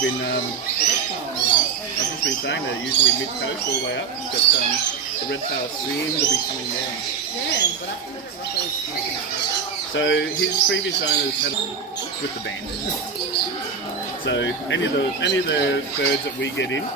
just been saying they're usually mid-coast all the way up, but the red-tails seem to be coming down. Yeah, but I think it's So his previous owners had with the band. So any of the birds that we get in